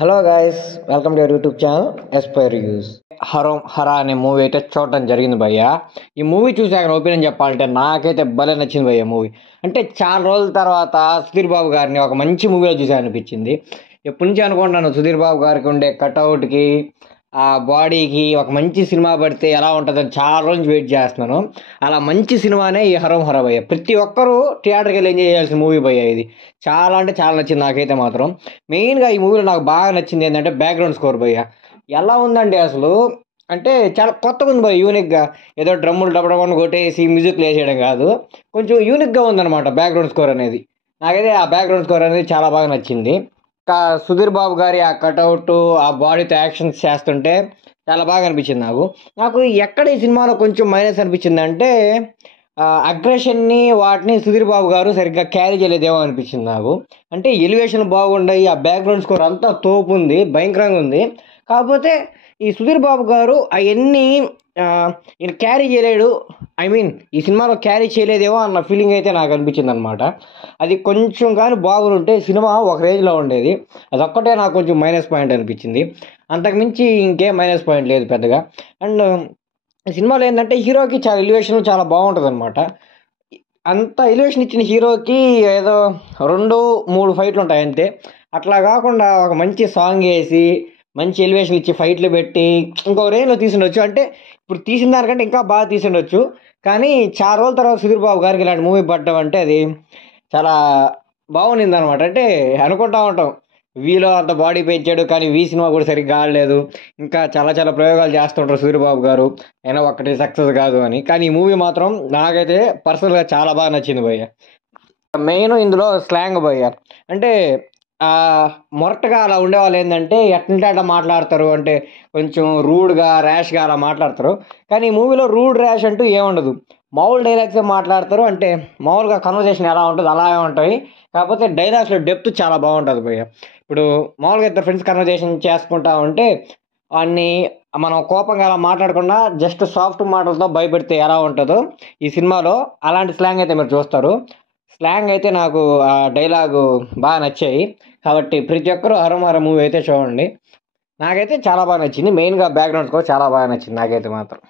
Hello guys, welcome to your YouTube channel Aspire Reviews. Hara అనే movie అయితే చూడటం జరిగింది భయ్య. ఈ మూవీ చూసాక ఒపీనియన్ చెప్పాలంటే నాకైతే భలే నచ్చింది భయ్య మూవీ. అంటే చాలా రోజుల తర్వాత సుధీర్ బాబు గారిని ఒక మంచి మూవీలో చూసాను అనిపించింది. ఎప్పటి నుంచి అనుకుంటున్నాను సుధీర్ బాబు గారికి ఉండే కట్అవుట్కి, ఆ బాడీకి ఒక మంచి సినిమా పడితే ఎలా ఉంటుందని చాలా రోజు నుంచి వెయిట్ చేస్తున్నాను. అలా మంచి సినిమానే ఈ హర భయ్య. ప్రతి ఒక్కరూ థియేటర్కి వెళ్ళి ఎంజాయ్ చేయాల్సిన మూవీ భయ్య ఇది. చాలా అంటే చాలా నచ్చింది నాకైతే మాత్రం. మెయిన్గా ఈ మూవీలో నాకు బాగా నచ్చింది ఏంటంటే బ్యాక్గ్రౌండ్ స్కోర్ భయ్య. ఎలా ఉందండి అసలు అంటే చాలా కొత్తగా ఉంది భయ్య, యూనిక్గా. ఏదో డ్రమ్ములు డబ్బడమని కొట్టేసి మ్యూజిక్లు వేసేయడం కాదు, కొంచెం యూనిక్గా ఉందన్నమాట బ్యాక్గ్రౌండ్ స్కోర్ అనేది. నాకైతే ఆ బ్యాక్గ్రౌండ్ స్కోర్ అనేది చాలా బాగా నచ్చింది. సుధీర్ బాబు గారి ఆ కటౌట్, ఆ బాడీతో యాక్షన్స్ చేస్తుంటే చాలా బాగా అనిపించింది నాకు ఎక్కడ ఈ సినిమాలో కొంచెం మైనస్ అనిపించింది అంటే అగ్రెషన్ని వాటిని సుధీర్ బాబు గారు సరిగ్గా క్యారీ చేయలేదేమో అనిపించింది నాకు. అంటే ఎలివేషన్ బాగుండయి, ఆ బ్యాక్గ్రౌండ్ స్కోర్ అంతా తోపు ఉంది, భయంకరంగా ఉంది. కాకపోతే ఈ సుధీర్ బాబు గారు అవన్నీ ఈయన క్యారీ చేయలేడు. ఐ మీన్ ఈ సినిమాలో క్యారీ చేయలేదేమో అన్న ఫీలింగ్ అయితే నాకు అనిపించింది అనమాట. అది కొంచెం కానీ బాగుంటే సినిమా ఒక రేంజ్లో ఉండేది. అదొక్కటే నాకు కొంచెం మైనస్ పాయింట్ అనిపించింది. అంతకుమించి ఇంకేం మైనస్ పాయింట్ లేదు పెద్దగా. అండ్ ఈ సినిమాలో ఏంటంటే హీరోకి చాలా ఎలివేషన్ చాలా బాగుంటుంది అనమాట. అంత ఎలివేషన్ ఇచ్చిన హీరోకి ఏదో 2-3 ఫైట్లు ఉంటాయి అంతే. అట్లా కాకుండా ఒక మంచి సాంగ్ వేసి మంచి ఎలివేషన్ ఇచ్చి ఫైట్లు పెట్టి ఇంకో రేంజ్లో తీసిండొచ్చు. అంటే ఇప్పుడు తీసిన దానికంటే ఇంకా బాగా తీసిండొచ్చు. కానీ చాలా రోజుల తర్వాత సుధీర్ బాబు గారికి ఇలాంటి మూవీ పడ్డం అంటే అది చాలా బాగుండింది అనమాట. అంటే అనుకుంటా ఉంటాం వీలో అంత బాడీ పెంచాడు కానీ సినిమా కూడా సరిగ్గా ఆడలేదు, ఇంకా చాలా చాలా ప్రయోగాలు చేస్తుంటారు సుధీర్ బాబు గారు, అయినా ఒక్కటి సక్సెస్ కాదు అని. కానీ ఈ మూవీ మాత్రం నాకైతే పర్సనల్గా చాలా బాగా నచ్చింది భయ్య. మెయిన్ ఇందులో స్లాంగ్ భయ్య. అంటే మొరటగా అలా ఉండేవాళ్ళు ఏంటంటే ఎట్లంటే అట్లా మాట్లాడతారు, అంటే కొంచెం రూడ్గా ర్యాష్గా అలా మాట్లాడతారు. కానీ ఈ మూవీలో రూడ్ ర్యాష్ అంటూ ఏముండదు, మామూలు డైలాగ్సే మాట్లాడతారు. అంటే మామూలుగా కన్వర్సేషన్ ఎలా ఉంటుంది అలాగే ఉంటాయి. కాకపోతే డైలాగ్స్లో డెప్త్ చాలా బాగుంటుంది భయ్య. ఇప్పుడు మామూలుగా ఇద్దరు ఫ్రెండ్స్ కన్వర్సేషన్ చేసుకుంటా ఉంటే వాడిని మనం కోపంగా అలా మాట్లాడకుండా జస్ట్ సాఫ్ట్ మాటలతో భయపెడితే ఎలా ఉంటుందో ఈ సినిమాలో అలాంటి స్లాంగ్ అయితే మీరు చూస్తారు. స్లాంగ్ అయితే నాకు ఆ డైలాగు బాగా నచ్చాయి. కాబట్టి ప్రతి ఒక్కరూ హర మూవీ అయితే చూడండి. నాకైతే చాలా బాగా నచ్చింది. మెయిన్గా బ్యాక్గ్రౌండ్ స్కోర్ చాలా బాగా నచ్చింది నాకైతే మాత్రం.